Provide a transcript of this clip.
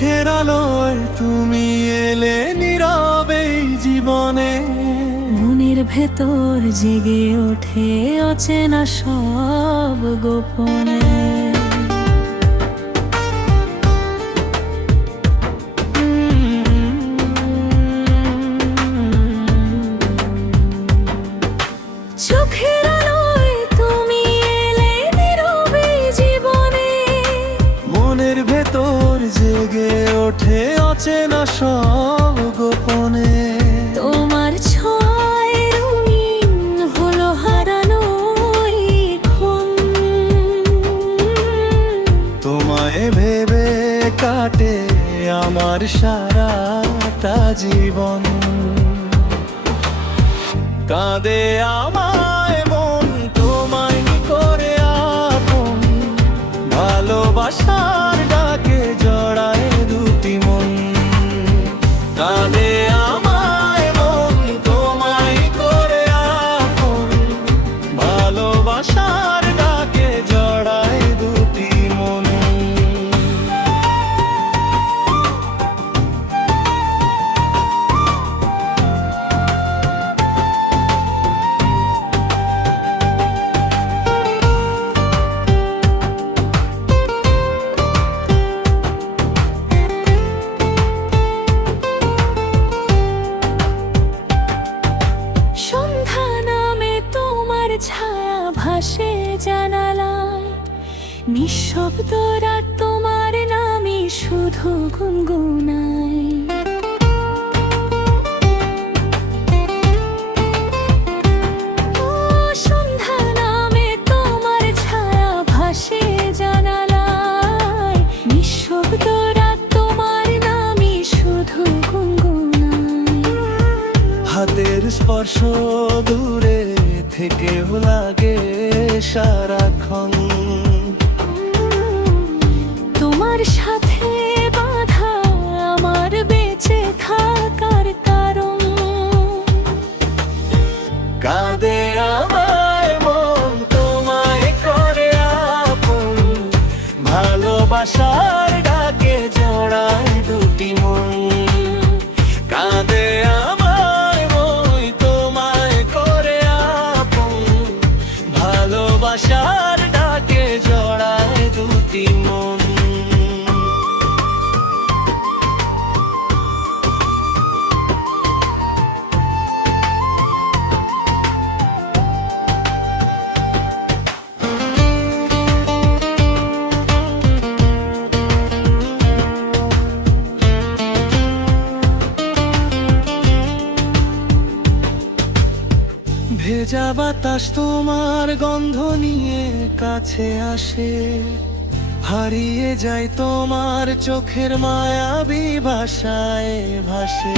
চোখের আলোয় তুমি এলে নীরবে জীবনে, মনের ভেতর জেগে ওঠে অচেনা সব গোপনে। চোখের আলোয় তুমি এলে নীরবে জীবনে, মনের ভেতর জেগে ওঠে অচেনা সব গোপনে। তোমার ছোঁয়ায় রঙিন হলো হারানো এই ক্ষণ। তোমায় ভেবে কাটে আমার সারাটা জীবন, কাঁদে আমায় মন তোমায় করে আপন, ভালোবাসার ডাকে জড়ায় দুটি মন। কাঁদে আমায় মন তোমায় করে আপন, ভালোবাসার ডাকে জড়ায় দুটি মন। সন্ধ্যা নামে তোমার ছায়া ভাসে জানালায়, নিঃশব্দ রাত তোমার নামে শুধু গুনগুনায়। ও সন্ধ্যা নামে তোমার ছায়া ভাসে জানালায়, নিঃশব্দ রাত তোমার নামে শুধু গুনগুনায়। হাতের স্পর্শ দূরে থেকেও লাগে সারাক্ষণ, তোমার সাথে বাঁধা আমার বেঁচে থাকার কারণ। কাঁদে আমায় মন তোমায় করে আপন, ভালোবাসার ডাকে জড়ায় দুটি মন। কাঁদে আমায় মন তোমায় করে আপন, ভালোবাসার ডাকে জড়ায় দুটি মন। ভেজা বাতাস তোমার গন্ধ নিয়ে কাছে আসে, হারিয়ে যায় তোমার চোখের মায়াবী ভাষায় ভাসে।